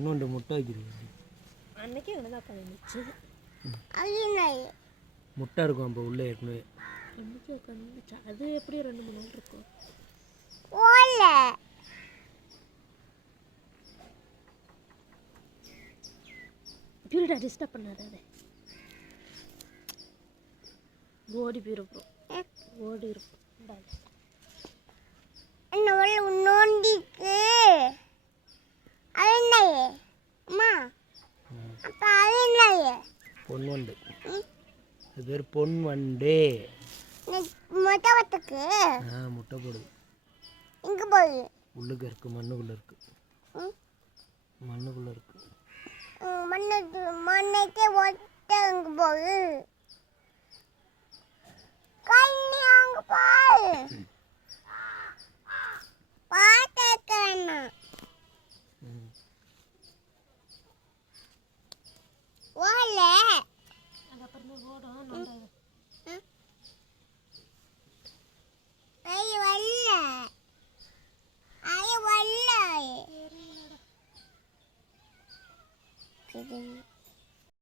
இன்னொன்று முட்டை வைக்கிறது அன்னைக்கே என்னதான் கலந்துச்சு முட்டை இருக்கும் அப்போ உள்ளே ஏற்கனவே அன்னைக்கு கலந்துச்சு. அது எப்படி 2-3 நாள் இருக்கும். பியூரிடா டிஸ்டர்ப் பண்ணாத. அதை ஓடி போயிருப்போம். ஓடி இருக்கும் பொன்வண்டு. அது பேர் பொன்வண்டு. முட்டை போடுது. உள்ளுக்கு இருக்கு, மண்ணுக்குள்ள இருக்கு. மண்ணுக்குள்ள இருக்கு. மண்ணுக்கு ஒட்ட அங்க போகுது. கண்ணி அங்க பாரு. பாத்தேக்கண்ணா. ஓல. அங்க அப்புறமே ஓடும் நம்ம. ஐய வல்ல. ஐய வல்ல.